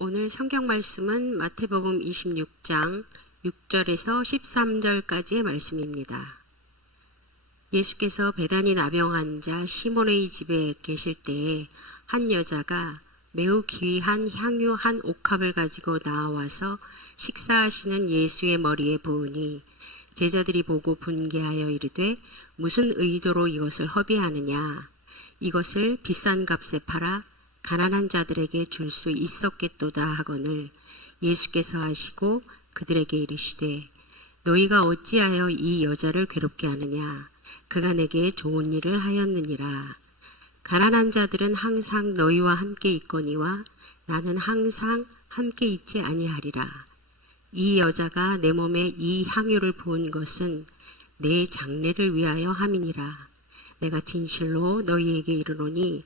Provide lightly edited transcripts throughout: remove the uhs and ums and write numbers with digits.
오늘 성경 말씀은 마태복음 26장 6절에서 13절까지의 말씀입니다. 예수께서 베다니 나병 환자 시몬의 집에 계실 때에 한 여자가 매우 귀한 향유 한 옥합을 가지고 나와서 식사하시는 예수의 머리에 부으니 제자들이 보고 분개하여 이르되 무슨 의도로 이것을 허비하느냐. 이것을 비싼 값에 팔아 가난한 자들에게 줄 수 있었겠도다 하거늘 예수께서 하시고 그들에게 이르시되 너희가 어찌하여 이 여자를 괴롭게 하느냐. 그가 내게 좋은 일을 하였느니라. 가난한 자들은 항상 너희와 함께 있거니와 나는 항상 함께 있지 아니하리라. 이 여자가 내 몸에 이 향유를 부은 것은 내 장례를 위하여 함이니라. 내가 진실로 너희에게 이르노니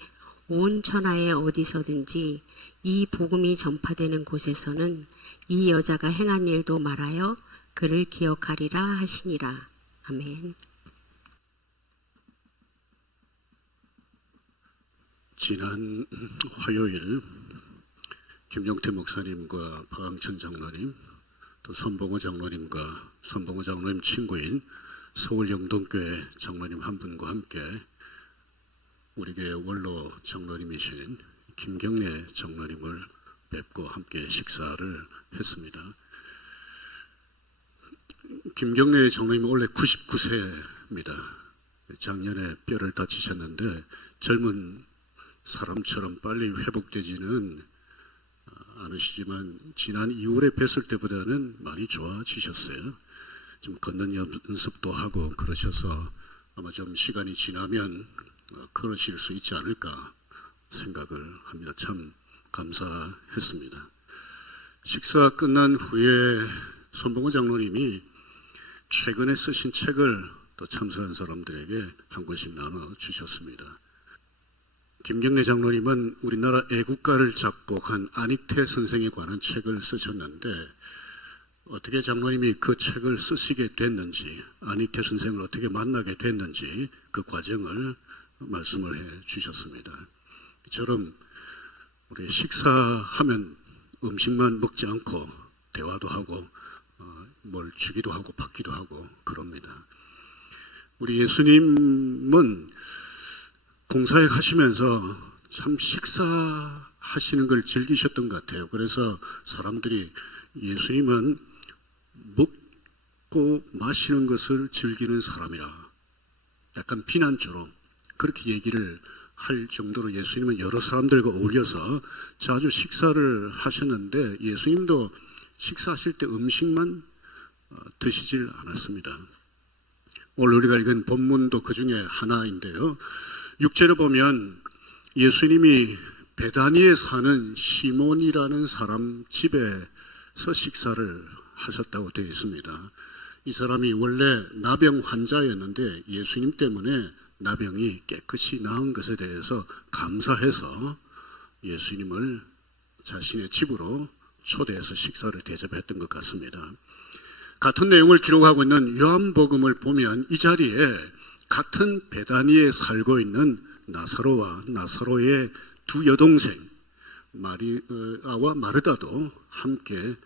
온 천하에 어디서든지 이 복음이 전파되는 곳에서는 이 여자가 행한 일도 말하여 그를 기억하리라 하시니라. 아멘. 지난 화요일 김용태 목사님과 박항천 장로님, 또 손봉호 장로님과 손봉호 장로님 친구인 서울 영동교회 장로님 한 분과 함께 우리 교회 원로 장로님이신 김경래 장로님을 뵙고 함께 식사를 했습니다. 김경래 장로님이 원래 99세입니다. 작년에 뼈를 다치셨는데 젊은 사람처럼 빨리 회복되지는 않으시지만 지난 2월에 뵀을 때보다는 많이 좋아지셨어요. 좀 걷는 연습도 하고 그러셔서 아마 좀 시간이 지나면 걸으실 수 있지 않을까 생각을 합니다. 참 감사했습니다. 식사 끝난 후에 손봉호 장로님이 최근에 쓰신 책을 또 참석한 사람들에게 한 권씩 나눠주셨습니다. 김경래 장로님은 우리나라 애국가를 작곡한 안익태 선생에 관한 책을 쓰셨는데 어떻게 장로님이 그 책을 쓰시게 됐는지, 안익태 선생을 어떻게 만나게 됐는지 그 과정을 말씀을 해 주셨습니다. 이처럼 우리 식사하면 음식만 먹지 않고 대화도 하고 뭘 주기도 하고 받기도 하고 그럽니다. 우리 예수님은 공사에 가시면서 참 식사하시는 걸 즐기셨던 것 같아요. 그래서 사람들이 예수님은 먹고 마시는 것을 즐기는 사람이라 약간 비난처럼 그렇게 얘기를 할 정도로 예수님은 여러 사람들과 어울려서 자주 식사를 하셨는데 예수님도 식사하실 때 음식만 드시질 않았습니다. 오늘 우리가 읽은 본문도 그 중에 하나인데요. 6절에 보면 예수님이 베다니에 사는 시몬이라는 사람 집에서 식사를 하셨다고 되어 있습니다. 이 사람이 원래 나병 환자였는데 예수님 때문에 나병이 깨끗이 나은 것에 대해서 감사해서 예수님을 자신의 집으로 초대해서 식사를 대접했던 것 같습니다. 같은 내용을 기록하고 있는 요한복음을 보면 이 자리에 같은 베다니에 살고 있는 나사로와 나사로의 두 여동생 마리아와 마르다도 함께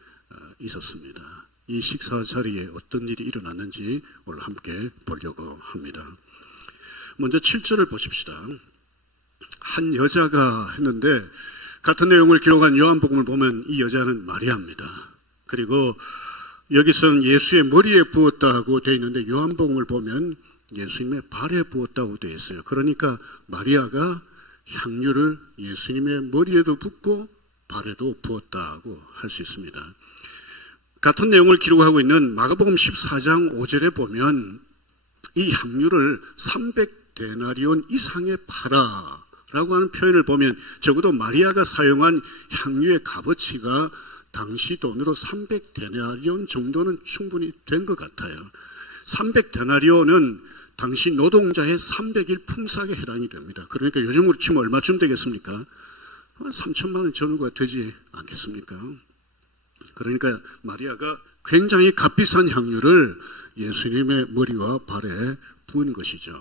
있었습니다. 이 식사 자리에 어떤 일이 일어났는지 오늘 함께 보려고 합니다. 먼저 7절을 보십시다. 한 여자가 했는데 같은 내용을 기록한 요한복음을 보면 이 여자는 마리아입니다. 그리고 여기서는 예수의 머리에 부었다고 되어 있는데 요한복음을 보면 예수님의 발에 부었다고 되어 있어요. 그러니까 마리아가 향유를 예수님의 머리에도 붓고 발에도 부었다고 할 수 있습니다. 같은 내용을 기록하고 있는 마가복음 14장 5절에 보면 이 향유를 300데나리온 이상에 팔아 라고 하는 표현을 보면 적어도 마리아가 사용한 향유의 값어치가 당시 돈으로 300데나리온 정도는 충분히 된 것 같아요. 300데나리온은 당시 노동자의 300일 품삯에 해당이 됩니다. 그러니까 요즘으로 치면 얼마쯤 되겠습니까? 한 3천만 원 전후가 되지 않겠습니까? 그러니까 마리아가 굉장히 값비싼 향유를 예수님의 머리와 발에 부은 것이죠.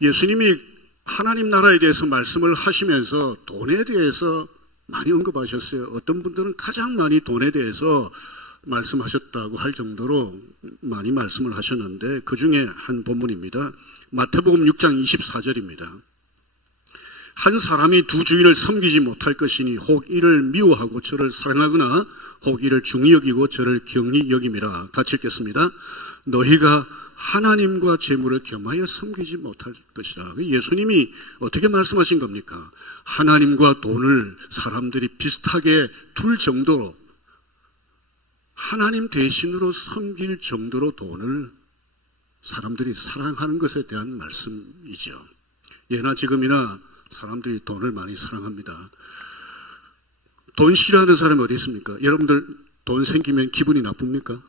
예수님이 하나님 나라에 대해서 말씀을 하시면서 돈에 대해서 많이 언급하셨어요. 어떤 분들은 가장 많이 돈에 대해서 말씀하셨다고 할 정도로 많이 말씀을 하셨는데 그 중에 한 본문입니다. 마태복음 6장 24절입니다. 한 사람이 두 주인을 섬기지 못할 것이니 혹 이를 미워하고 저를 사랑하거나 혹 이를 중히 여기고 저를 경히 여김이라. 같이 읽겠습니다. 너희가 하나님과 재물을 겸하여 섬기지 못할 것이라. 예수님이 어떻게 말씀하신 겁니까? 하나님과 돈을 사람들이 비슷하게 둘 정도로, 하나님 대신으로 섬길 정도로 돈을 사람들이 사랑하는 것에 대한 말씀이죠. 예나 지금이나 사람들이 돈을 많이 사랑합니다. 돈 싫어하는 사람이 어디 있습니까? 여러분들 돈 생기면 기분이 나쁩니까?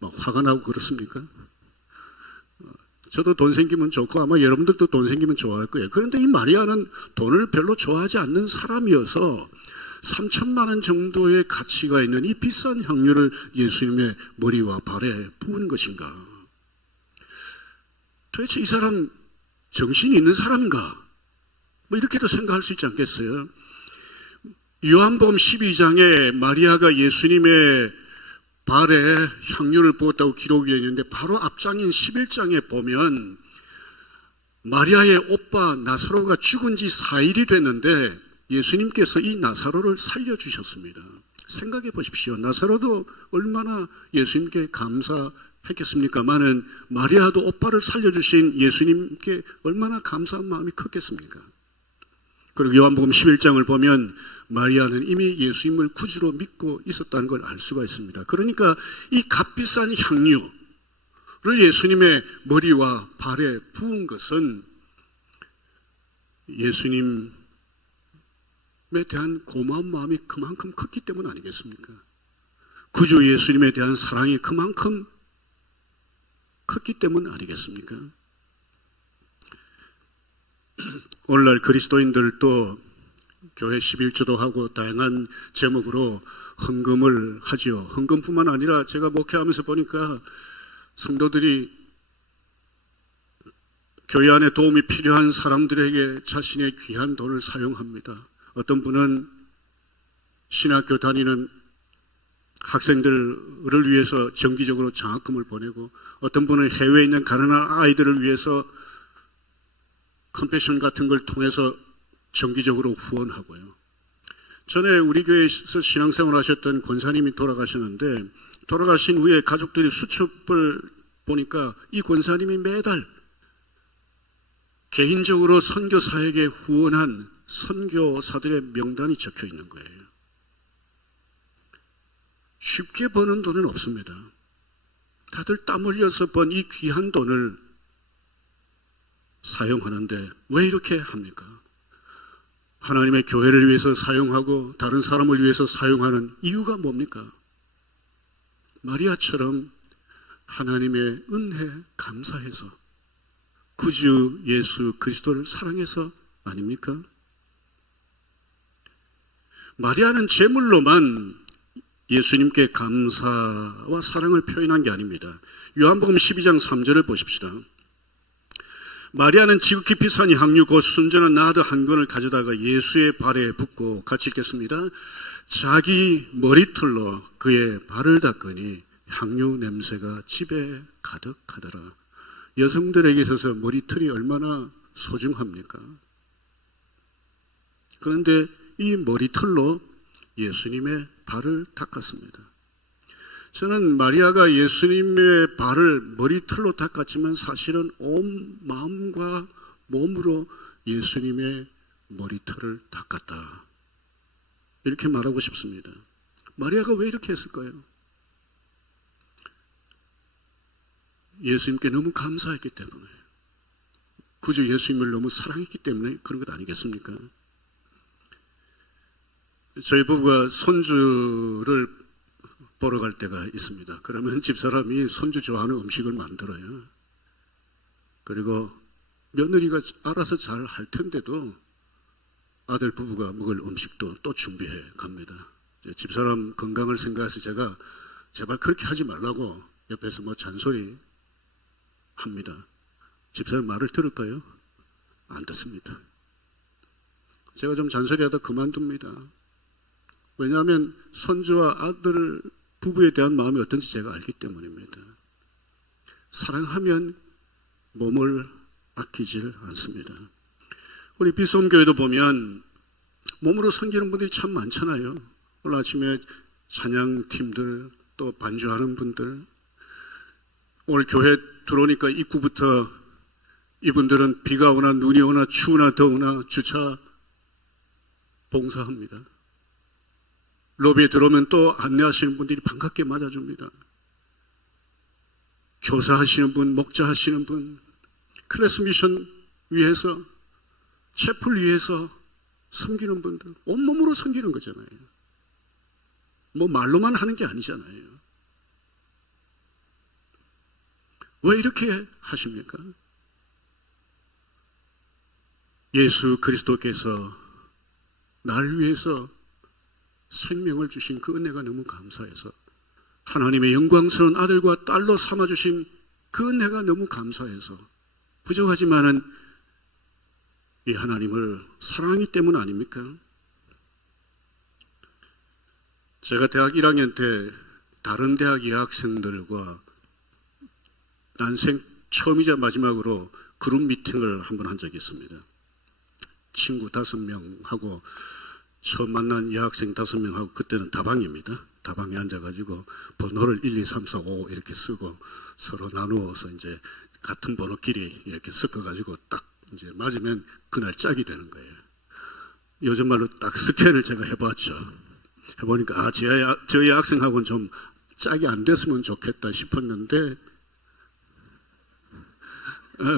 막 화가 나고 그렇습니까? 저도 돈 생기면 좋고 아마 여러분들도 돈 생기면 좋아할 거예요. 그런데 이 마리아는 돈을 별로 좋아하지 않는 사람이어서 3천만 원 정도의 가치가 있는 이 비싼 향유를 예수님의 머리와 발에 부은 것인가? 도대체 이 사람 정신이 있는 사람인가? 뭐 이렇게도 생각할 수 있지 않겠어요? 요한복음 12장에 마리아가 예수님의 발에 향유를 부었다고 기록이 있는데 바로 앞장인 11장에 보면 마리아의 오빠 나사로가 죽은 지 4일이 됐는데 예수님께서 이 나사로를 살려주셨습니다. 생각해 보십시오. 나사로도 얼마나 예수님께 감사했겠습니까마는 마리아도 오빠를 살려주신 예수님께 얼마나 감사한 마음이 컸겠습니까? 그리고 요한복음 11장을 보면 마리아는 이미 예수님을 구주로 믿고 있었다는 걸 알 수가 있습니다. 그러니까 이 값비싼 향유를 예수님의 머리와 발에 부은 것은 예수님에 대한 고마운 마음이 그만큼 컸기 때문 아니겠습니까? 구주 예수님에 대한 사랑이 그만큼 컸기 때문 아니겠습니까? 오늘날 그리스도인들도 교회 11조도 하고 다양한 제목으로 헌금을 하지요. 헌금뿐만 아니라 제가 목회하면서 보니까 성도들이 교회 안에 도움이 필요한 사람들에게 자신의 귀한 돈을 사용합니다. 어떤 분은 신학교 다니는 학생들을 위해서 정기적으로 장학금을 보내고, 어떤 분은 해외에 있는 가난한 아이들을 위해서 컴패션 같은 걸 통해서 정기적으로 후원하고요. 전에 우리 교회에서 신앙생활 하셨던 권사님이 돌아가셨는데, 돌아가신 후에 가족들이 수첩을 보니까 이 권사님이 매달 개인적으로 선교사에게 후원한 선교사들의 명단이 적혀 있는 거예요. 쉽게 버는 돈은 없습니다. 다들 땀 흘려서 번 이 귀한 돈을 사용하는데 왜 이렇게 합니까? 하나님의 교회를 위해서 사용하고 다른 사람을 위해서 사용하는 이유가 뭡니까? 마리아처럼 하나님의 은혜에 감사해서, 구주 예수 그리스도를 사랑해서 아닙니까? 마리아는 제물로만 예수님께 감사와 사랑을 표현한 게 아닙니다. 요한복음 12장 3절을 보십시다. 마리아는 지극히 비싼 향유 곧 순전한 나드 한 건을 가져다가 예수의 발에 붓고, 같이 읽겠습니다. 자기 머리털로 그의 발을 닦으니 향유 냄새가 집에 가득하더라. 여성들에게 있어서 머리털이 얼마나 소중합니까? 그런데 이 머리털로 예수님의 발을 닦았습니다. 저는 마리아가 예수님의 발을 머리털로 닦았지만 사실은 온 마음과 몸으로 예수님의 머리털을 닦았다, 이렇게 말하고 싶습니다. 마리아가 왜 이렇게 했을까요? 예수님께 너무 감사했기 때문에, 구주 예수님을 너무 사랑했기 때문에 그런 것 아니겠습니까? 저희 부부가 손주를 보러 갈 때가 있습니다. 그러면 집사람이 손주 좋아하는 음식을 만들어요. 그리고 며느리가 알아서 잘 할 텐데도 아들 부부가 먹을 음식도 또 준비해 갑니다. 집사람 건강을 생각해서 제가 제발 그렇게 하지 말라고 옆에서 뭐 잔소리 합니다. 집사람 말을 들을까요? 안 듣습니다. 제가 좀 잔소리하다 그만둡니다. 왜냐하면 손주와 아들 부부에 대한 마음이 어떤지 제가 알기 때문입니다. 사랑하면 몸을 아끼질 않습니다. 우리 비솜교회도 보면 몸으로 섬기는 분들이 참 많잖아요. 오늘 아침에 찬양팀들, 또 반주하는 분들, 오늘 교회 들어오니까 입구부터 이분들은 비가 오나 눈이 오나 추우나 더우나 주차 봉사합니다. 로비에 들어오면 또 안내하시는 분들이 반갑게 맞아줍니다. 교사하시는 분, 목자하시는 분, 클래스 미션 위해서, 채플 위해서 섬기는 분들, 온몸으로 섬기는 거잖아요. 뭐 말로만 하는 게 아니잖아요. 왜 이렇게 하십니까? 예수 그리스도께서 나를 위해서 생명을 주신 그 은혜가 너무 감사해서, 하나님의 영광스러운 아들과 딸로 삼아주신 그 은혜가 너무 감사해서, 부족하지만은 이 하나님을 사랑하기 때문 아닙니까? 제가 대학 1학년 때 다른 대학 여학생들과 난생 처음이자 마지막으로 그룹 미팅을 한번 한 적이 있습니다. 친구 5명하고 처음 만난 여학생 5명하고, 그때는 다방입니다. 다방에 앉아가지고 번호를 1, 2, 3, 4, 5 이렇게 쓰고 서로 나누어서 이제 같은 번호끼리 이렇게 섞어가지고 딱 이제 맞으면 그날 짝이 되는 거예요. 요즘 말로 딱 스캔을 제가 해봤죠. 해보니까 저 여학생하고는 좀 짝이 안 됐으면 좋겠다 싶었는데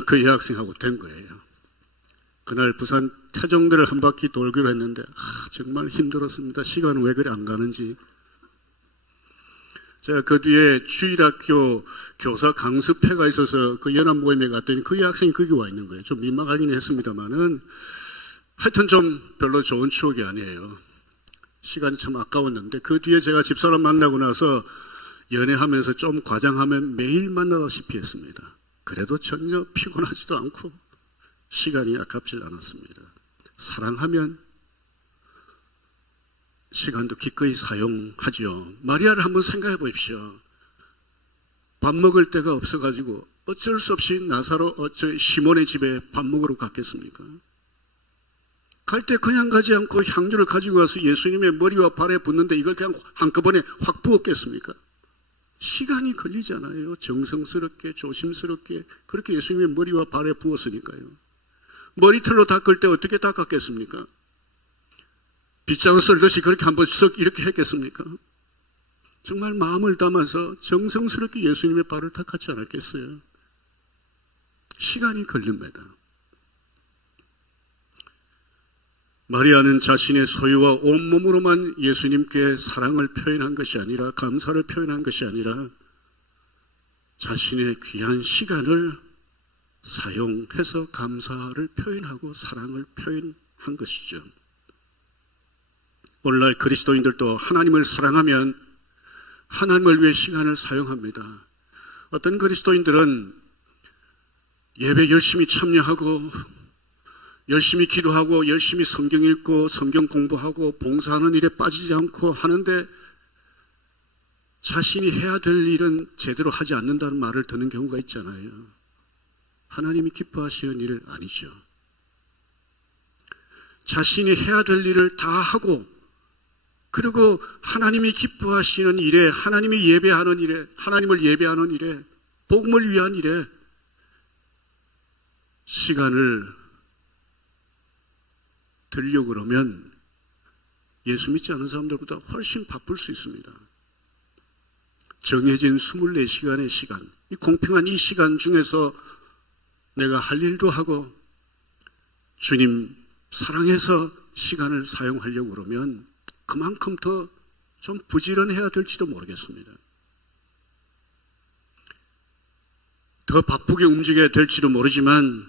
그 여학생하고 된 거예요. 그날 부산 태종대를 한 바퀴 돌기로 했는데 정말 힘들었습니다. 시간은 왜 그리 안 가는지. 제가 그 뒤에 주일학교 교사 강습회가 있어서 그 연합 모임에 갔더니 그 여학생이 거기 와 있는 거예요. 좀 민망하긴 했습니다만은 하여튼 좀 별로 좋은 추억이 아니에요. 시간이 참 아까웠는데, 그 뒤에 제가 집사람 만나고 나서 연애하면서 좀 과장하면 매일 만나다시피 했습니다. 그래도 전혀 피곤하지도 않고 시간이 아깝지 않았습니다. 사랑하면 시간도 기꺼이 사용하지요. 마리아를 한번 생각해 보십시오. 밥 먹을 데가 없어가지고 어쩔 수 없이 시몬의 집에 밥 먹으러 갔겠습니까? 갈 때 그냥 가지 않고 향주를 가지고 와서 예수님의 머리와 발에 붓는데 이걸 그냥 한꺼번에 확 부었겠습니까? 시간이 걸리잖아요. 정성스럽게 조심스럽게 그렇게 예수님의 머리와 발에 부었으니까요. 머리털로 닦을 때 어떻게 닦았겠습니까? 빗장을 썰듯이 그렇게 한번 쓱 이렇게 했겠습니까? 정말 마음을 담아서 정성스럽게 예수님의 발을 닦았지 않았겠어요? 시간이 걸립니다. 마리아는 자신의 소유와 온몸으로만 예수님께 사랑을 표현한 것이 아니라, 감사를 표현한 것이 아니라 자신의 귀한 시간을 사용해서 감사를 표현하고 사랑을 표현한 것이죠. 오늘날 그리스도인들도 하나님을 사랑하면 하나님을 위해 시간을 사용합니다. 어떤 그리스도인들은 예배 열심히 참여하고 열심히 기도하고 열심히 성경 읽고 성경 공부하고 봉사하는 일에 빠지지 않고 하는데 자신이 해야 될 일은 제대로 하지 않는다는 말을 듣는 경우가 있잖아요. 하나님이 기뻐하시는 일 아니죠. 자신이 해야 될 일을 다 하고, 그리고 하나님이 기뻐하시는 일에, 하나님이 예배하는 일에, 하나님을 예배하는 일에, 복음을 위한 일에 시간을 들려고 그러면 예수 믿지 않은 사람들보다 훨씬 바쁠 수 있습니다. 정해진 24시간의 시간, 이 공평한 이 시간 중에서 내가 할 일도 하고 주님 사랑해서 시간을 사용하려고 그러면 그만큼 더 좀 부지런해야 될지도 모르겠습니다. 더 바쁘게 움직여야 될지도 모르지만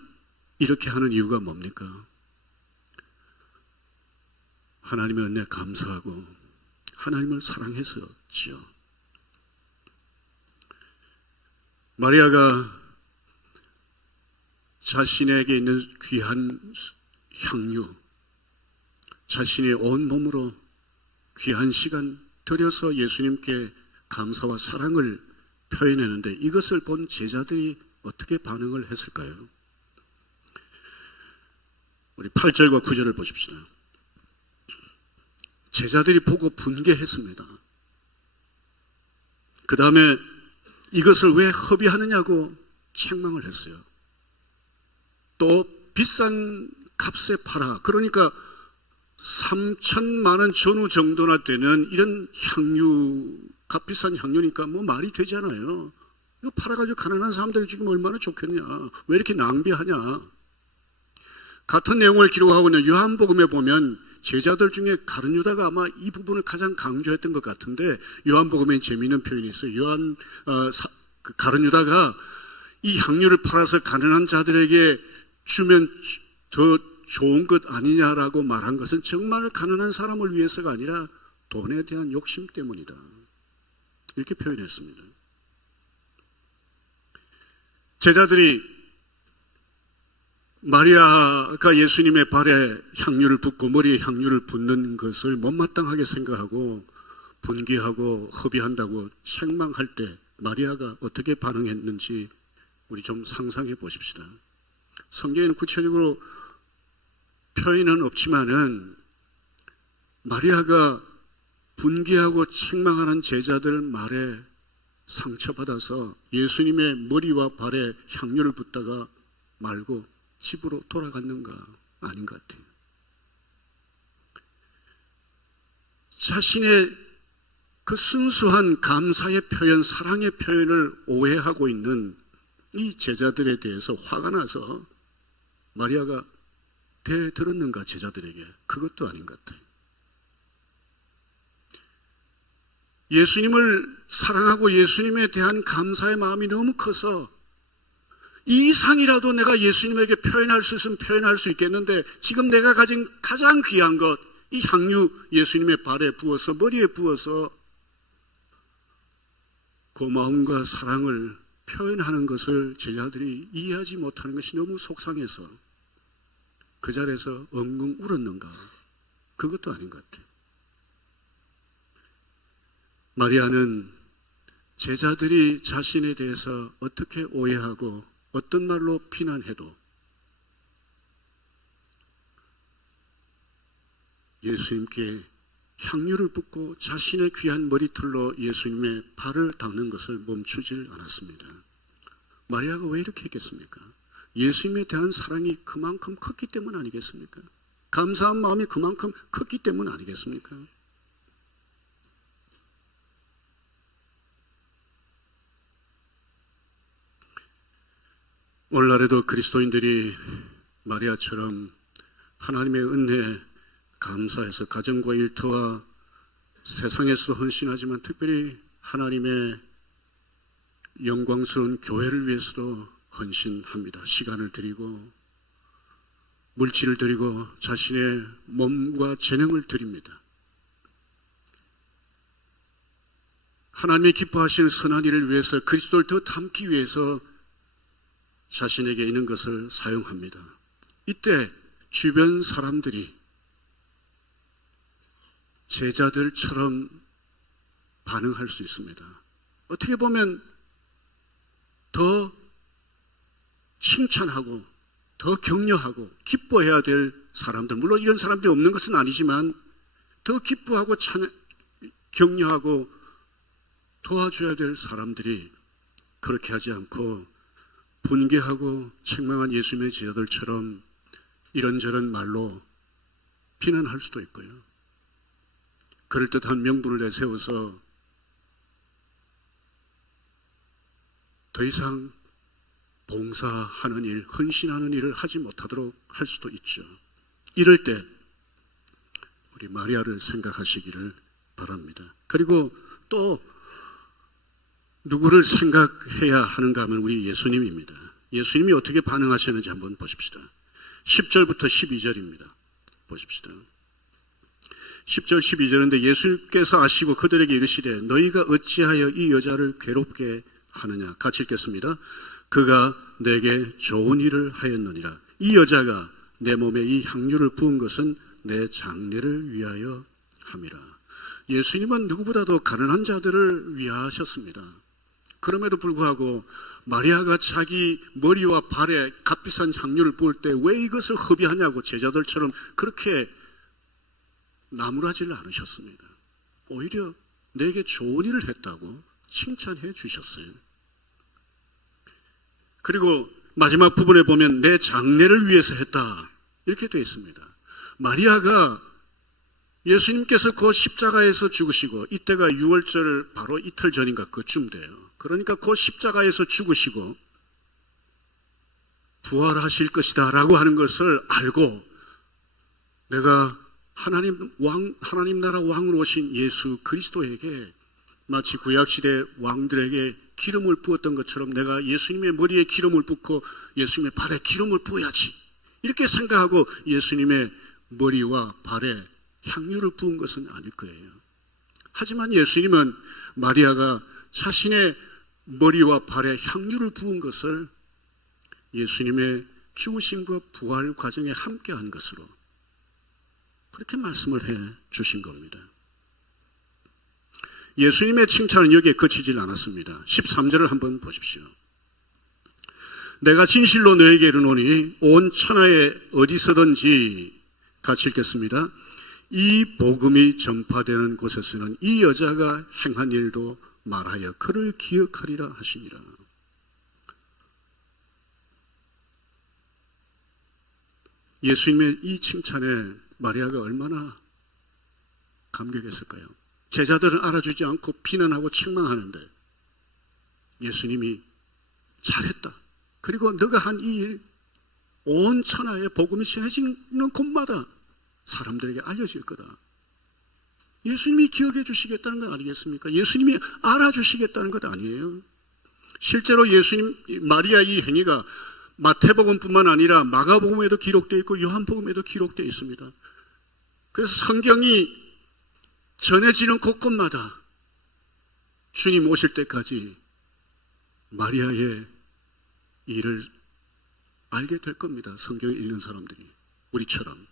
이렇게 하는 이유가 뭡니까? 하나님의 은혜 감사하고 하나님을 사랑해서지요. 마리아가 자신에게 있는 귀한 향유, 자신의 온 몸으로 귀한 시간 들여서 예수님께 감사와 사랑을 표현했는데 이것을 본 제자들이 어떻게 반응을 했을까요? 우리 8절과 9절을 보십시다. 제자들이 보고 분개했습니다. 그 다음에 이것을 왜 허비하느냐고 책망을 했어요. 또 비싼 값에 팔아. 그러니까 3천만 원 전후 정도나 되는 이런 향유, 값비싼 향유니까 뭐 말이 되잖아요. 이거 팔아가지고 가난한 사람들이 지금 얼마나 좋겠냐. 왜 이렇게 낭비하냐. 같은 내용을 기록하고 있는 요한복음에 보면 제자들 중에 가룟 유다가 아마 이 부분을 가장 강조했던 것 같은데 요한복음에 재미있는 표현이 있어요. 가룟 유다가 이 향유를 팔아서 가난한 자들에게 주면 더 좋은 것 아니냐라고 말한 것은 정말 가난한 사람을 위해서가 아니라 돈에 대한 욕심 때문이다. 이렇게 표현했습니다. 제자들이 마리아가 예수님의 발에 향유를 붓고 머리에 향유를 붓는 것을 못마땅하게 생각하고 분개하고 허비한다고 책망할 때 마리아가 어떻게 반응했는지 우리 좀 상상해 보십시다. 성경에는 구체적으로 표현은 없지만은 마리아가 분개하고 책망하는 제자들 말에 상처받아서 예수님의 머리와 발에 향유를 붓다가 말고 집으로 돌아갔는가? 아닌 것 같아요. 자신의 그 순수한 감사의 표현, 사랑의 표현을 오해하고 있는 이 제자들에 대해서 화가 나서 마리아가 대들었는가 제자들에게? 그것도 아닌 것 같아요. 예수님을 사랑하고 예수님에 대한 감사의 마음이 너무 커서 이 이상이라도 내가 예수님에게 표현할 수 있으면 표현할 수 있겠는데 지금 내가 가진 가장 귀한 것, 이 향유 예수님의 발에 부어서 머리에 부어서 고마움과 사랑을 표현하는 것을 제자들이 이해하지 못하는 것이 너무 속상해서 그 자리에서 엉엉 울었는가? 그것도 아닌 것 같아요. 마리아는 제자들이 자신에 대해서 어떻게 오해하고 어떤 말로 비난해도 예수님께 향유를 붓고 자신의 귀한 머리털로 예수님의 발을 닦는 것을 멈추질 않았습니다. 마리아가 왜 이렇게 했겠습니까? 예수님에 대한 사랑이 그만큼 컸기 때문 아니겠습니까? 감사한 마음이 그만큼 컸기 때문 아니겠습니까? 오늘날에도 그리스도인들이 마리아처럼 하나님의 은혜에 감사해서 가정과 일터와 세상에서도 헌신하지만 특별히 하나님의 영광스러운 교회를 위해서도 헌신합니다. 시간을 드리고 물질을 드리고 자신의 몸과 재능을 드립니다. 하나님이 기뻐하시는 선한 일을 위해서 그리스도를 더 닮기 위해서 자신에게 있는 것을 사용합니다. 이때 주변 사람들이 제자들처럼 반응할 수 있습니다. 어떻게 보면 더 칭찬하고 더 격려하고 기뻐해야 될 사람들, 물론 이런 사람들이 없는 것은 아니지만 더 기뻐하고 격려하고 도와줘야 될 사람들이 그렇게 하지 않고 분개하고 책망한 예수님의 제자들처럼 이런저런 말로 비난할 수도 있고요. 그럴듯한 명분을 내세워서 더 이상 봉사하는 일, 헌신하는 일을 하지 못하도록 할 수도 있죠. 이럴 때 우리 마리아를 생각하시기를 바랍니다. 그리고 또 누구를 생각해야 하는가 하면 우리 예수님입니다. 예수님이 어떻게 반응하셨는지 한번 보십시다. 10절부터 12절입니다. 보십시다. 10절 12절인데 예수님께서 아시고 그들에게 이르시되 너희가 어찌하여 이 여자를 괴롭게 하느냐. 같이 읽겠습니다. 그가 내게 좋은 일을 하였느니라. 이 여자가 내 몸에 이 향유를 부은 것은 내 장례를 위하여 함이라. 예수님은 누구보다도 가난한 자들을 위하셨습니다. 그럼에도 불구하고 마리아가 자기 머리와 발에 값비싼 향유를 부을 때 왜 이것을 허비하냐고 제자들처럼 그렇게 나무라지를 않으셨습니다. 오히려 내게 좋은 일을 했다고 칭찬해 주셨어요. 그리고 마지막 부분에 보면 내 장래를 위해서 했다 이렇게 되어 있습니다. 마리아가 예수님께서 그 십자가에서 죽으시고, 이때가 유월절 바로 이틀 전인가 그쯤 돼요. 그러니까 그 십자가에서 죽으시고 부활하실 것이다 라고 하는 것을 알고, 내가 하나님 나라 왕으로 오신 예수 그리스도에게 마치 구약시대 왕들에게 기름을 부었던 것처럼 내가 예수님의 머리에 기름을 붓고 예수님의 발에 기름을 부어야지, 이렇게 생각하고 예수님의 머리와 발에 향유를 부은 것은 아닐 거예요. 하지만 예수님은 마리아가 자신의 머리와 발에 향유를 부은 것을 예수님의 죽으심과 부활 과정에 함께한 것으로 그렇게 말씀을 해 주신 겁니다. 예수님의 칭찬은 여기에 그치질 않았습니다. 13절을 한번 보십시오. 내가 진실로 너에게 이르노니 온 천하에 어디서든지, 같이 읽겠습니다. 이 복음이 전파되는 곳에서는 이 여자가 행한 일도 말하여 그를 기억하리라 하시니라. 예수님의 이 칭찬에 마리아가 얼마나 감격했을까요? 제자들은 알아주지 않고 비난하고 책망하는데 예수님이 잘했다. 그리고 너가 한 이 일, 온 천하에 복음이 전해지는 곳마다 사람들에게 알려질 거다. 예수님이 기억해 주시겠다는 것 아니겠습니까? 예수님이 알아주시겠다는 것 아니에요. 실제로 예수님, 마리아 이 행위가 마태복음뿐만 아니라 마가복음에도 기록되어 있고 요한복음에도 기록되어 있습니다. 그래서 성경이 전해지는 곳곳마다 주님 오실 때까지 마리아의 일을 알게 될 겁니다. 성경을 읽는 사람들이, 우리처럼.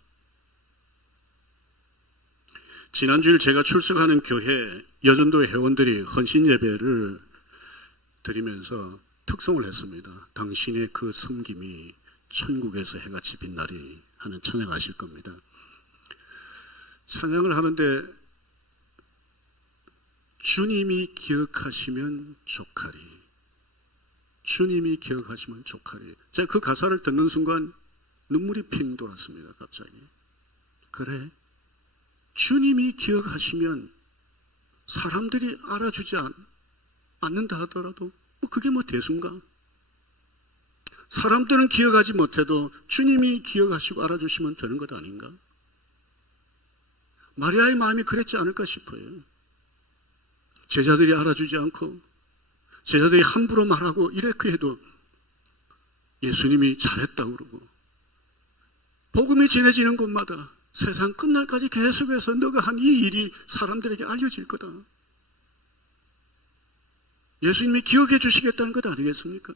지난주일 제가 출석하는 교회 여전도 회원들이 헌신 예배를 드리면서 특송을 했습니다. 당신의 그 섬김이 천국에서 해같이 빛나리 하는 찬양 아실 겁니다. 찬양을 하는데 주님이 기억하시면 족하리, 주님이 기억하시면 족하리. 제가 그 가사를 듣는 순간 눈물이 핑 돌았습니다. 갑자기. 그래, 주님이 기억하시면 사람들이 알아주지 않는다 하더라도 그게 뭐 대수인가? 사람들은 기억하지 못해도 주님이 기억하시고 알아주시면 되는 것 아닌가? 마리아의 마음이 그랬지 않을까 싶어요. 제자들이 알아주지 않고 제자들이 함부로 말하고 이렇게 해도 예수님이 잘했다고 그러고, 복음이 전해지는 곳마다 세상 끝날까지 계속해서 너가 한 이 일이 사람들에게 알려질 거다. 예수님이 기억해 주시겠다는 것 아니겠습니까?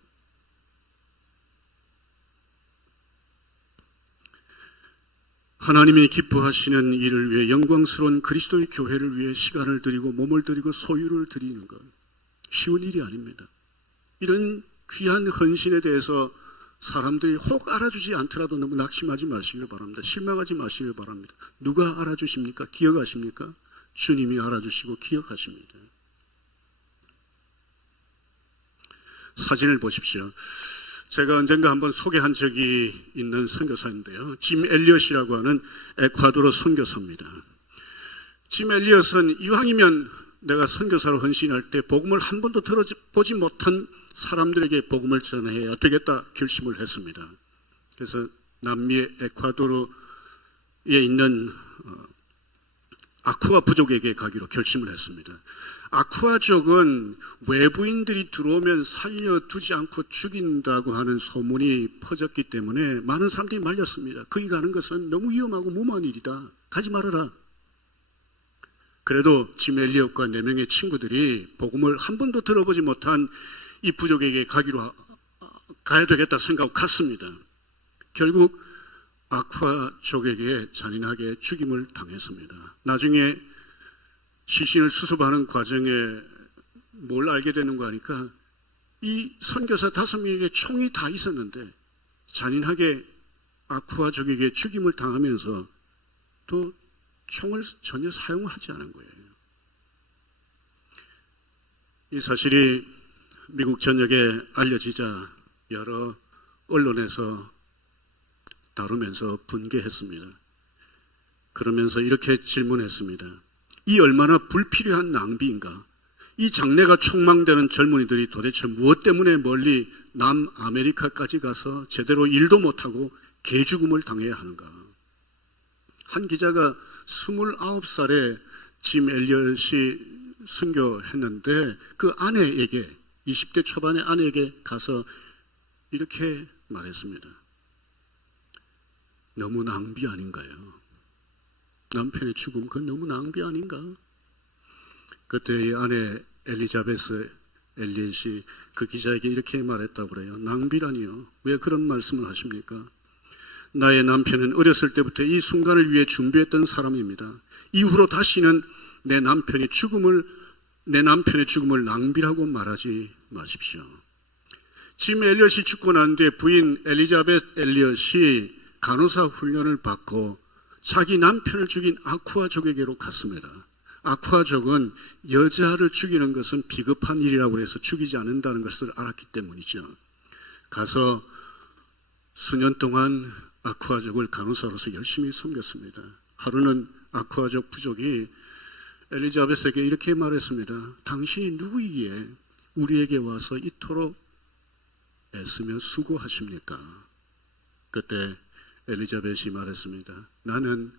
하나님이 기뻐하시는 일을 위해, 영광스러운 그리스도의 교회를 위해 시간을 드리고 몸을 드리고 소유를 드리는 것, 쉬운 일이 아닙니다. 이런 귀한 헌신에 대해서 사람들이 혹 알아주지 않더라도 너무 낙심하지 마시길 바랍니다. 실망하지 마시길 바랍니다. 누가 알아주십니까? 기억하십니까? 주님이 알아주시고 기억하십니다. 사진을 보십시오. 제가 언젠가 한번 소개한 적이 있는 선교사인데요. 짐 엘리엇이라고 하는 에콰도르 선교사입니다. 짐 엘리엇은 이왕이면 내가 선교사로 헌신할 때 복음을 한 번도 들어보지 못한 사람들에게 복음을 전해야 되겠다 결심을 했습니다. 그래서 남미의 에콰도르에 있는 아쿠아 부족에게 가기로 결심을 했습니다. 아쿠아족은 외부인들이 들어오면 살려두지 않고 죽인다고 하는 소문이 퍼졌기 때문에 많은 사람들이 말렸습니다. 거기 가는 것은 너무 위험하고 무모한 일이다. 가지 말아라. 그래도 짐 엘리엇과 4명의 친구들이 복음을 한 번도 들어보지 못한 이 부족에게 가야 되겠다 생각하고 갔습니다. 결국 아쿠아족에게 잔인하게 죽임을 당했습니다. 나중에 시신을 수습하는 과정에 뭘 알게 되는가 하니까 이 선교사 5명에게 총이 다 있었는데 잔인하게 아쿠아족에게 죽임을 당하면서 또 총을 전혀 사용하지 않은 거예요. 이 사실이 미국 전역에 알려지자 여러 언론에서 다루면서 분개했습니다. 그러면서 이렇게 질문했습니다. 이 얼마나 불필요한 낭비인가? 이 장래가 촉망되는 젊은이들이 도대체 무엇 때문에 멀리 남아메리카까지 가서 제대로 일도 못하고 개죽음을 당해야 하는가? 한 기자가 29살에 짐 엘리엇이 순교했는데 그 아내에게 20대 초반의 아내에게 가서 이렇게 말했습니다. 너무 낭비 아닌가요? 남편의 죽음 그건 너무 낭비 아닌가? 그때 이 아내 엘리자베스 엘리엇이 그 기자에게 이렇게 말했다고 그래요. 낭비라니요? 왜 그런 말씀을 하십니까? 나의 남편은 어렸을 때부터 이 순간을 위해 준비했던 사람입니다. 이후로 다시는 내 남편의 죽음을 낭비라고 말하지 마십시오. 짐 엘리엇이 죽고 난 뒤에 부인 엘리자베스 엘리엇이 간호사 훈련을 받고 자기 남편을 죽인 아쿠아족에게로 갔습니다. 아쿠아족은 여자를 죽이는 것은 비겁한 일이라고 해서 죽이지 않는다는 것을 알았기 때문이죠. 가서 수년 동안 아쿠아족을 간호사로서 열심히 섬겼습니다. 하루는 아쿠아족 부족이 엘리자베스에게 이렇게 말했습니다. 당신이 누구이기에 우리에게 와서 이토록 애쓰며 수고하십니까? 그때 엘리자베스이 말했습니다. 나는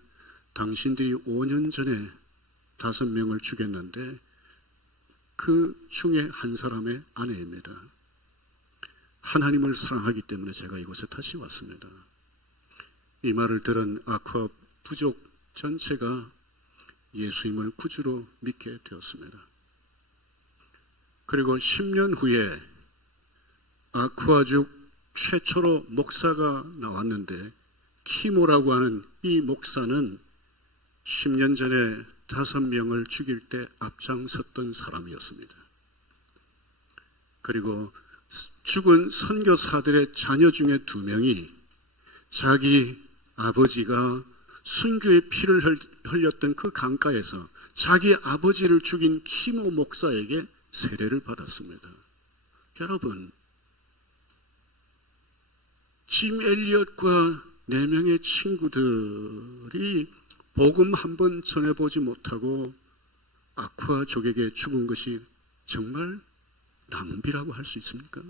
당신들이 5년 전에 5명을 죽였는데 그 중에 한 사람의 아내입니다. 하나님을 사랑하기 때문에 제가 이곳에 다시 왔습니다. 이 말을 들은 아쿠아 부족 전체가 예수님을 구주로 믿게 되었습니다. 그리고 10년 후에 아쿠아족 최초로 목사가 나왔는데 키모라고 하는 이 목사는 10년 전에 5명을 죽일 때 앞장섰던 사람이었습니다. 그리고 죽은 선교사들의 자녀 중에 2명이 자기 아버지가 순교의 피를 흘렸던 그 강가에서 자기 아버지를 죽인 키모 목사에게 세례를 받았습니다. 여러분, 짐 엘리엇과 4명의 친구들이 복음 한 번 전해보지 못하고 아쿠아족에게 죽은 것이 정말 낭비라고 할 수 있습니까?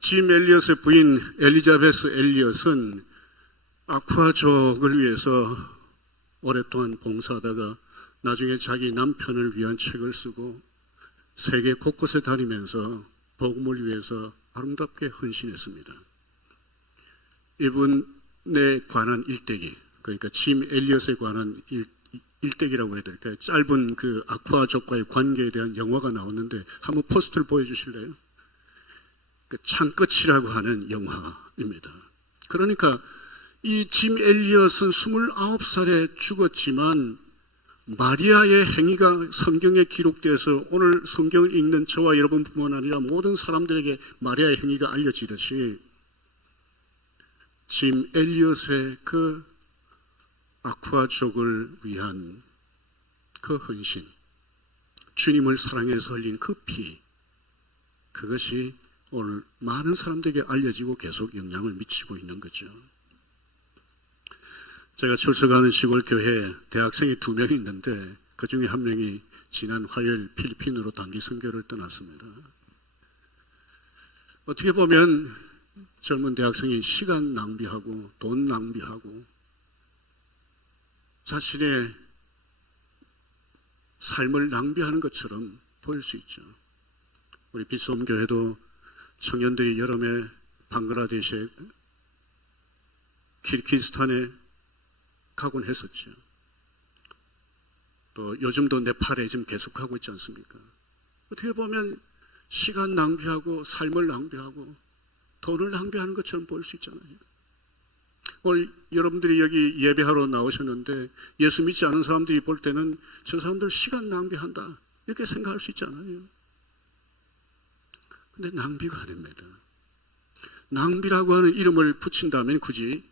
짐 엘리엇의 부인 엘리자베스 엘리엇은 아쿠아족을 위해서 오랫동안 봉사하다가 나중에 자기 남편을 위한 책을 쓰고 세계 곳곳에 다니면서 복음을 위해서 아름답게 헌신했습니다. 이분에 관한 일대기, 그러니까 짐 엘리엇에 관한 일대기라고 해야 될까요? 짧은 그 아쿠아족과의 관계에 대한 영화가 나왔는데 한번 포스터를 보여주실래요? 그 창끝이라고 하는 영화입니다. 그러니까 이 짐 엘리엇은 29살에 죽었지만 마리아의 행위가 성경에 기록되어서 오늘 성경을 읽는 저와 여러분뿐만 아니라 모든 사람들에게 마리아의 행위가 알려지듯이 짐 엘리엇의 그 아쿠아족을 위한 그 헌신, 주님을 사랑해서 흘린 그 피, 그것이 오늘 많은 사람들에게 알려지고 계속 영향을 미치고 있는 거죠. 제가 출석하는 시골 교회에 대학생이 2명 있는데 그 중에 한 명이 지난 화요일 필리핀으로 단기 선교를 떠났습니다. 어떻게 보면 젊은 대학생이 시간 낭비하고 돈 낭비하고 자신의 삶을 낭비하는 것처럼 보일 수 있죠. 우리 비솜 교회도 청년들이 여름에 방글라데시에 키르기스탄에 가곤 했었죠. 또 요즘도 네팔에 지금 계속하고 있지 않습니까? 어떻게 보면 시간 낭비하고 삶을 낭비하고 돈을 낭비하는 것처럼 보일 수 있잖아요. 오늘 여러분들이 여기 예배하러 나오셨는데 예수 믿지 않은 사람들이 볼 때는 저 사람들 시간 낭비한다 이렇게 생각할 수 있잖아요. 근데 낭비가 아닙니다. 낭비라고 하는 이름을 붙인다면 굳이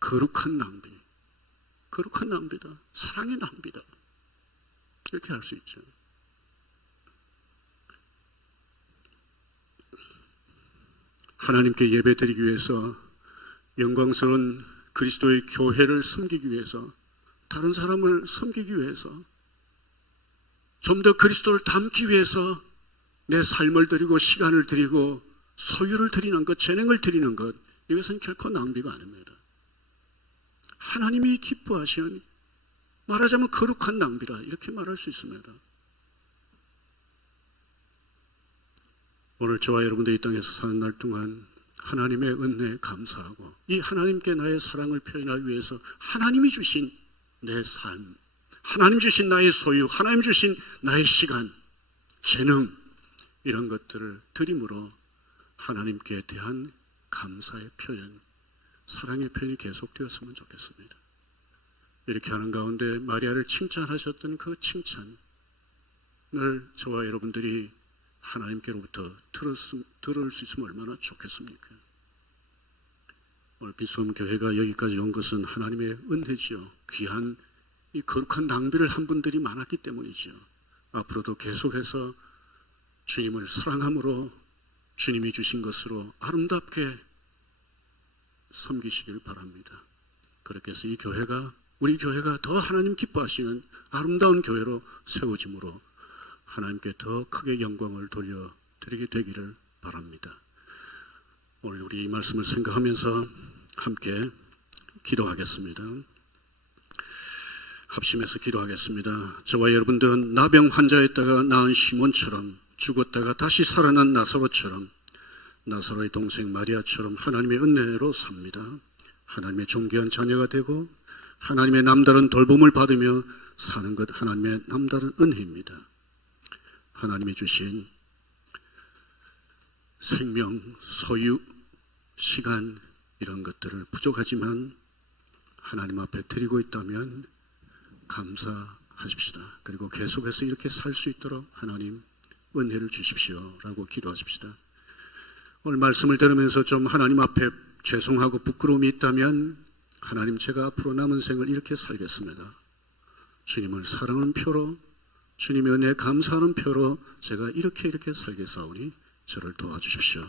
거룩한 낭비, 거룩한 낭비다, 사랑의 낭비다 이렇게 할 수 있죠. 하나님께 예배드리기 위해서 영광스러운 그리스도의 교회를 섬기기 위해서 다른 사람을 섬기기 위해서 좀 더 그리스도를 닮기 위해서 내 삶을 드리고 시간을 드리고 소유를 드리는 것, 재능을 드리는 것 이것은 결코 낭비가 아닙니다. 하나님이 기뻐하시는 말하자면 거룩한 낭비다 이렇게 말할 수 있습니다. 오늘 저와 여러분들이 이 땅에서 사는 날 동안 하나님의 은혜에 감사하고 이 하나님께 나의 사랑을 표현하기 위해서 하나님이 주신 내 삶, 하나님 주신 나의 소유, 하나님 주신 나의 시간, 재능 이런 것들을 드림으로 하나님께 대한 감사의 표현, 사랑의 표현이 계속되었으면 좋겠습니다. 이렇게 하는 가운데 마리아를 칭찬하셨던 그 칭찬을 저와 여러분들이 하나님께로부터 들을 수 있으면 얼마나 좋겠습니까? 오늘 비수험 교회가 여기까지 온 것은 하나님의 은혜지요. 귀한 이 거룩한 낭비를 한 분들이 많았기 때문이지요. 앞으로도 계속해서 주님을 사랑함으로 주님이 주신 것으로 아름답게 섬기시길 바랍니다. 그렇게 해서 이 교회가 우리 교회가 더 하나님 기뻐하시는 아름다운 교회로 세워짐으로 하나님께 더 크게 영광을 돌려드리게 되기를 바랍니다. 오늘 우리 이 말씀을 생각하면서 함께 기도하겠습니다. 합심해서 기도하겠습니다. 저와 여러분들은 나병 환자였다가 나은 시몬처럼 죽었다가 다시 살아난 나사로처럼 나사로의 동생 마리아처럼 하나님의 은혜로 삽니다. 하나님의 존귀한 자녀가 되고 하나님의 남다른 돌봄을 받으며 사는 것 하나님의 남다른 은혜입니다. 하나님이 주신 생명, 소유, 시간 이런 것들을 부족하지만 하나님 앞에 드리고 있다면 감사하십시다. 그리고 계속해서 이렇게 살 수 있도록 하나님 은혜를 주십시오 라고 기도하십시다. 오늘 말씀을 들으면서 좀 하나님 앞에 죄송하고 부끄러움이 있다면 하나님 제가 앞으로 남은 생을 이렇게 살겠습니다. 주님을 사랑하는 표로 주님의 은혜에 감사하는 표로 제가 이렇게 살겠사오니 저를 도와주십시오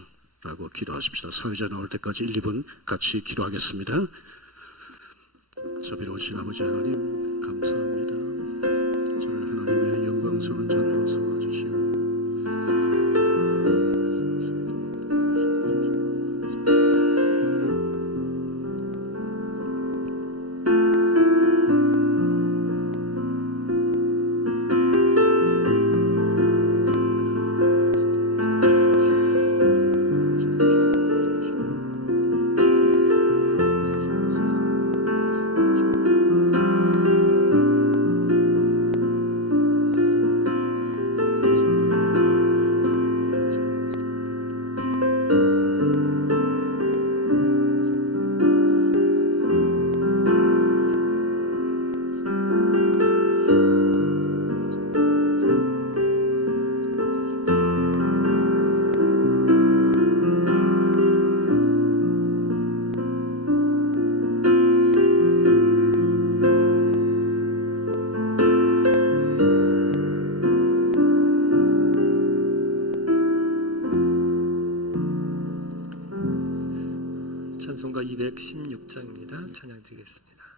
라고 기도하십시다. 사회자 나올 때까지 1, 2분 같이 기도하겠습니다. 자비로우신 아버지 하나님 감사합니다. 저를 하나님의 영광스러운 자녀로 삼아주시고 찬송가 216장입니다. 찬양 드리겠습니다.